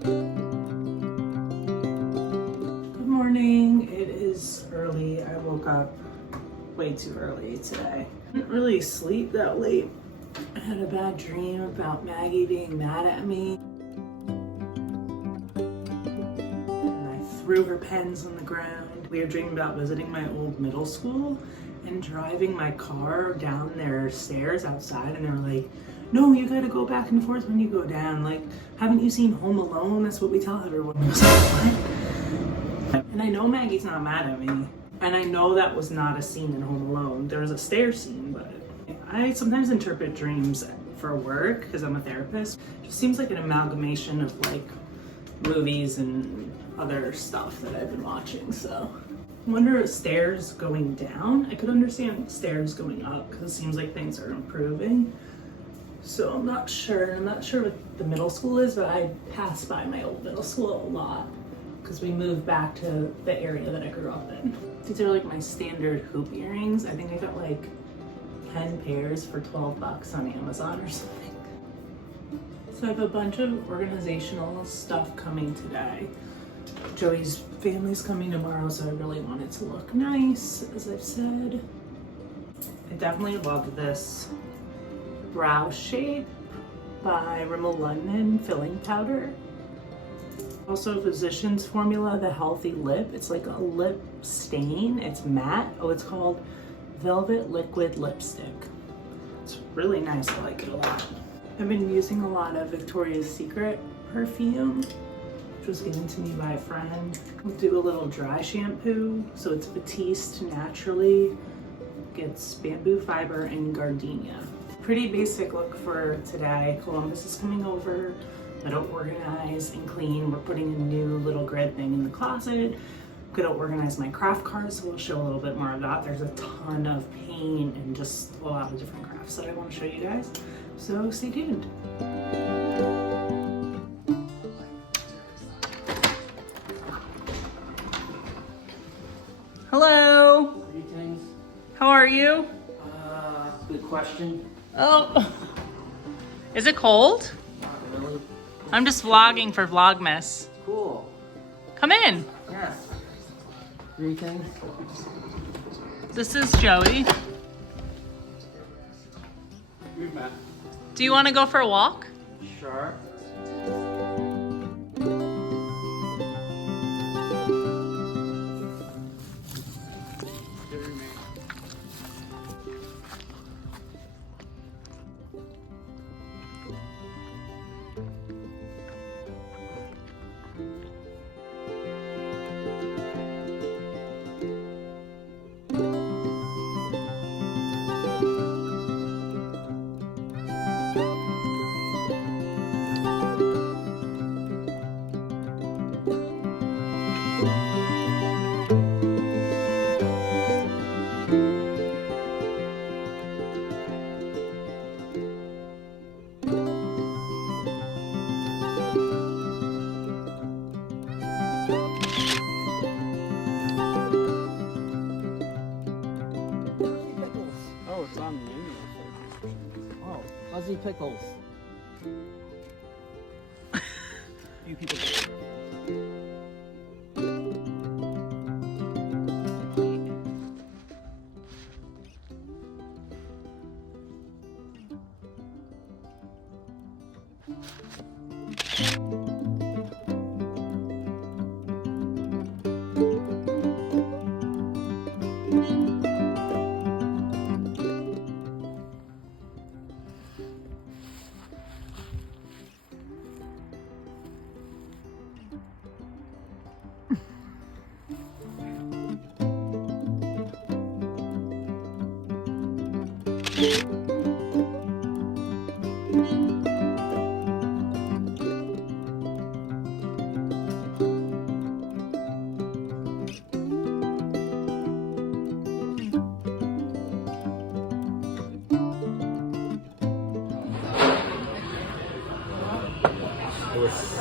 Good morning. It is early. I woke up way too early today. I didn't really sleep that late. I had a bad dream about Maggie being mad at me. And I threw her pens on the ground. We were dreaming about visiting my old middle school and driving my car down their stairs outside, and they were like, no, you gotta go back and forth when you go down. Like, haven't you seen Home Alone? That's what we tell everyone. I was like, what? And I know Maggie's not mad at me. And I know that was not a scene in Home Alone. There was a stair scene, but I sometimes interpret dreams for work because I'm a therapist. It just seems like an amalgamation of like movies and other stuff that I've been watching, so. I wonder if stairs going down. I could understand stairs going up because it seems like things are improving. So I'm not sure. I'm not sure what the middle school is, but I pass by my old middle school a lot because we moved back to the area that I grew up in. These are like my standard hoop earrings. I think I got like 10 pairs for 12 bucks on Amazon or something. So I have a bunch of organizational stuff coming today. Joey's family's coming tomorrow, so I really want it to look nice, as I've said. I definitely love this brow shape by Rimmel London filling powder. Also Physicians Formula, the Healthy Lip. It's like a lip stain. It's matte. Oh, it's called Velvet Liquid Lipstick. It's really nice. I like it a lot. I've been using a lot of Victoria's Secret perfume, which was given to me by a friend. We'll do a little dry shampoo. So it's Batiste Naturally. Gets bamboo fiber and gardenia. Pretty basic look for today. Columbus is coming over. Gotta organize and clean. We're putting a new little grid thing in the closet. Gotta organize my craft cards, so we'll show a little bit more of that. There's a ton of paint and just a lot of different crafts that I want to show you guys. So stay tuned. Hello. Greetings. How are you? Good question. Oh. Is it cold? Not really. I'm just vlogging for Vlogmas. Cool. Come in. Yes. Greetings. This is Joey. Do you want to go for a walk? Sure. Oh, it's on the menu. Oh, fuzzy pickles. Few people.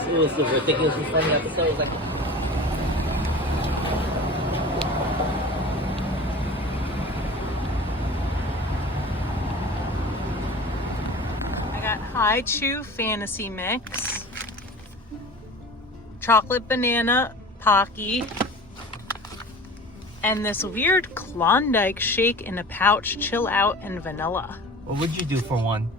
It was ridiculously funny episode. It was like, I got High Chew Fantasy Mix. chocolate banana Pocky, and this weird Klondike shake in a pouch, chill out and vanilla. What would you do for one?